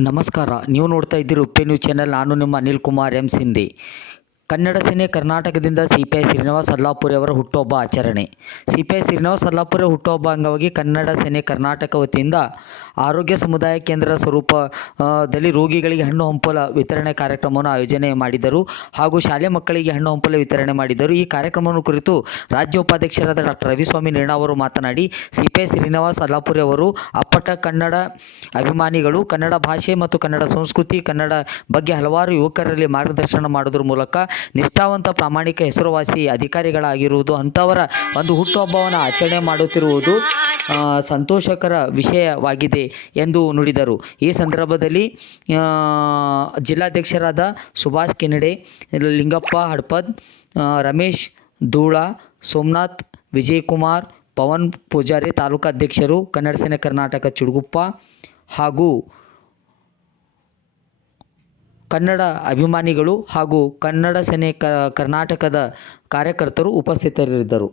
ನಮಸ್ಕಾರ. ನೀವು ನೋಡ್ತಾ ಇದ್ದೀರಿ ಉಪ್ಪೆ ನ್ಯೂಸ್ ಚಾನೆಲ್. ನಾನು ನಿಮ್ಮ ಅನಿಲ್ ಕುಮಾರ್ ಎಂ. ಸಿಂಧಿ. ಕನ್ನಡ ಸೇನೆ ಕರ್ನಾಟಕದಿಂದ C P I Srinivas Allapuri ಅವರ ಹುಟ್ಟುಹಬ್ಬ ಆಚರಣೆ. C P I Srinivas Allapuri ಹುಟ್ಟುಹಬ್ಬ ಅಂಗವಾಗಿ ಕನ್ನಡ ಸೇನೆ ಕರ್ನಾಟಕ ವತಿಯಿಂದ ಆರೋಗ್ಯ ಸಮುದಾಯ ಕೇಂದ್ರ ಸ್ವರೂಪ ಆ, ದಲ್ಲಿ ರೋಗಿಗಳಿಗೆ ಹಣ್ಣು ಹಂಪಲ ವಿತರಣೆ ಕಾರ್ಯಕ್ರಮವನ್ನು ಆಯೋಜನೆ ಮಾಡಿದರು ಹಾಗೂ ಶಾಲೆ ಮಕ್ಕಳಿಗೆ ಹಣ್ಣು ಹಂಪಲ ವಿತರಣೆ ಮಾಡಿದರು. ಈ ಕಾರ್ಯಕ್ರಮವನ್ನು ಕುರಿತು ರಾಜ್ಯ ಉಪಾಧ್ಯಕ್ಷರಾದ ಡಾಕ್ಟರ್ ರವಿಸ್ವಾಮಿ ನೇಣಾ ಅವರು ಮಾತನಾಡಿ C P I Srinivas Allapuri ಅವರು ಅಪ್ಪಟ ಕನ್ನಡ ಅಭಿಮಾನಿಗಳು ಕನ್ನಡ ಭಾಷೆ ಮತ್ತು ಕನ್ನಡ ಸಂಸ್ಕೃತಿ ಕನ್ನಡ ಬಗ್ಗೆ ಹಲವಾರು ಯುವಕರಲ್ಲಿ ಮಾರ್ಗದರ್ಶನ ಮಾಡೋದ್ರ ಮೂಲಕ ನಿಷ್ಠಾವಂತ ಪ್ರಾಮಾಣಿಕ ಹೆಸರುವಾಸಿ ಅಧಿಕಾರಿಗಳಾಗಿರುವುದು, ಅಂಥವರ ಒಂದು ಹುಟ್ಟುಹಬ್ಬವನ್ನು ಆಚರಣೆ ಮಾಡುತ್ತಿರುವುದು ಸಂತೋಷಕರ ವಿಷಯವಾಗಿದೆ ಎಂದು ನುಡಿದರು. ಈ ಸಂದರ್ಭದಲ್ಲಿ ಜಿಲ್ಲಾಧ್ಯಕ್ಷರಾದ ಸುಭಾಷ್ ಕೆನಡೆ, ಲಿಂಗಪ್ಪ ಹಡ್ಪದ್ ರಮೇಶ್ ಧೂಳ, ಸೋಮನಾಥ್ ವಿಜಯಕುಮಾರ್, ಪವನ್ ಪೂಜಾರಿ ತಾಲೂಕಾಧ್ಯಕ್ಷರು, ಕನ್ನಡ ಸೇನೆ ಕರ್ನಾಟಕ ಚುಡುಗುಪ್ಪ ಹಾಗೂ ಕನ್ನಡ ಅಭಿಮಾನಿಗಳು ಹಾಗೂ ಕನ್ನಡ ಸೇನೆ ಕರ್ನಾಟಕದ ಕಾರ್ಯಕರ್ತರು ಉಪಸ್ಥಿತರಿದ್ದರು.